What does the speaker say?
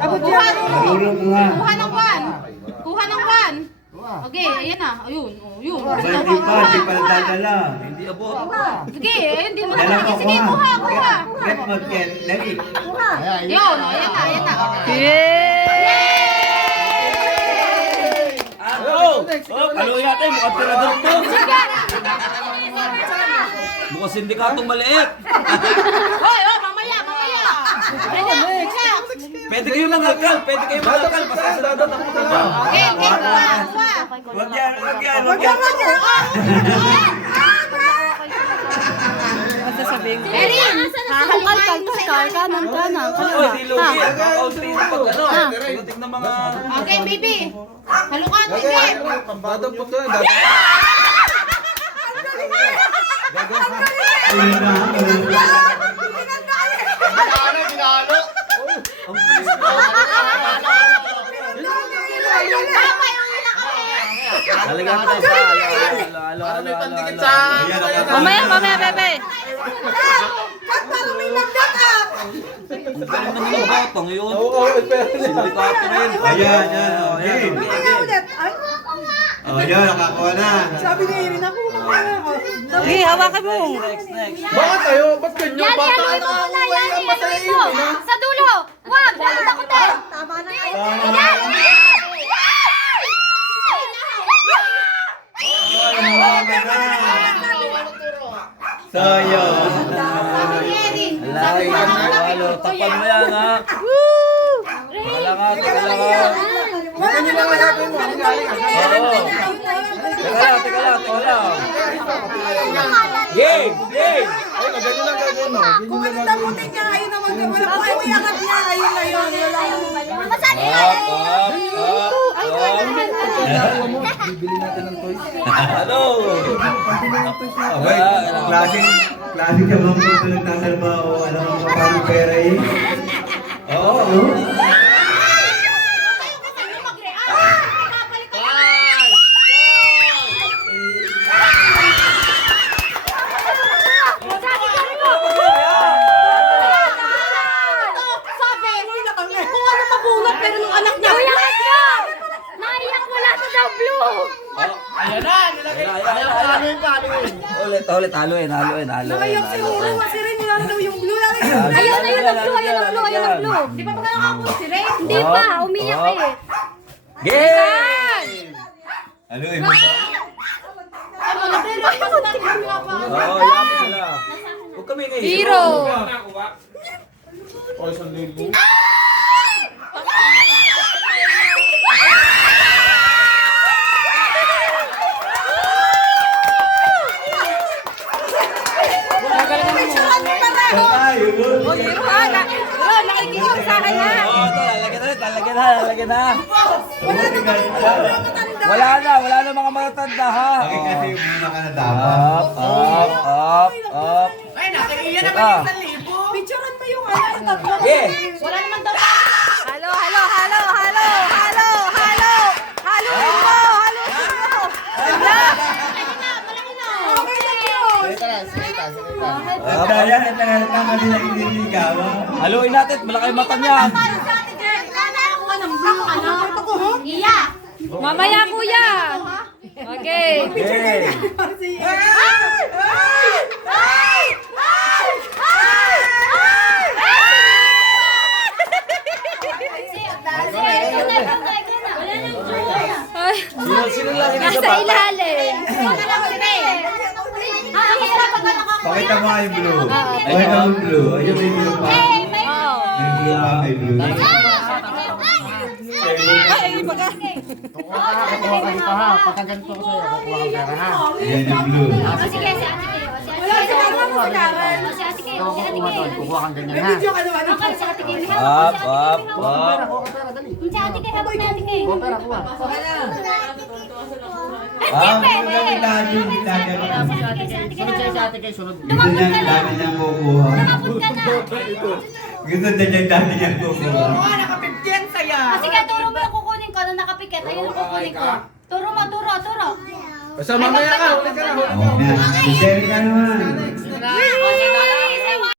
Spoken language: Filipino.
Kuha Kuha. ng kwan. Kuha ng kwan. Okay, ayan na. Ayun, yun. Hindi pa nadadala. Hindi abot. Sige, ayun, di mo Dala na. mo, Sige, kuha. Get mag-get. Dali. Yun, ayan na. Kaluhin natin, mukhang tirador to. Mukhang sindikatong maliit. Hoy, mamaya. Relax. Pwede kayo mangalkal, basta senador na po talaga. Okay, kuha. Wag yan. Erin, kanan. Oy, di lugi. Kakaunti na pag ano. Pagdating ng mga... okay, baby. Halukan, baby. Dadang po to. Ang bilis mo. Talaga ito sa... Para may pandikit sa... Mamaya, bebe. Ang galing naman ng batang yun. pero... Sindikato na yun. Ayan. Ayan. Oh, yan. Nakakuha na. Sige, hawakan mo. Next. Bakit tayo? Ba't ganyan? Yan, Bata haluin na mo muna, ang yan, masaya haluin mo. yun, ha? Sa dulo. Wag, takutin. Tama na kayo. So, yun. Halo. Tapan mo yan, ha? Wala nga. Teka lang. Game! Ay, ganyan lang gagawin mo. Kung ano damutin niya, ayun naman ka. Wala po, ay may angat niya. Ayun na yun. Masali na. Bibili natin ng toys. Ano? Okay. Klaseng siya mga po nagtatrabaho. Alam mo kung paano pera eh. Oo. kung ano mabunot, pero nung anak niya. Kuya ka! Naiyak wala sa daw blue. Ayan. Ulit, haluin. Nakayak siguro kasi rin nilang daw yung blue. Ayun ang blue. Di ba pag nakakapos si Ray? Hindi pa, umiyak eh. Game! Ano eh mo ba? Ano, nagre-ready kasi natin kami pa. Oo, yaman sila. Huwag kami na Zero. O, 1,000. Tayo. Nakikita sa kanya. Oo, ito, lalagyan na. Wala na mga matatanda, ha? Bakit kasi yung muna ka na dapat? Up. Ay, nakaiyan Teka. naman yung 1,000. Picturean mo yung ano, tatlo. Yeah. Wala naman daw. Halo. Haluin mo. Dayan, at nangalata kasi nagdiligawan. Haluin natin, malaki yung mata niya. Nakakuha ng blue, ano? Iya. Mamaya kuya. Okay. Game! Sino lang hindi sa Nasa bata? ilalim. Pakita mo nga yung blue. Pakita mo yung blue. Ayun may blue pa. May blue pa, may blue. Ayan yung blue. Sige, si Ate Kay. Wala si Karen mo si Karen. Si Ate Kay. May video ka naman. Okay, si Ate Kay. Up. Si Ate Kay, habang na Ate Kay. Ang dami dati. Si Ate Kay. Gusto niya ang dami niyang kukuha. Lumapot ka na. Gusto niya ang dami niyang kukuha. Oo, naka-50 yan saya. Sige, turo mo yung kukunin ko. Nung nakapikit, ayun yung kukunin ko. Turo mo. Basta mamaya ka, ulit ka na. Oo na. Si Jerry ka naman. Sige,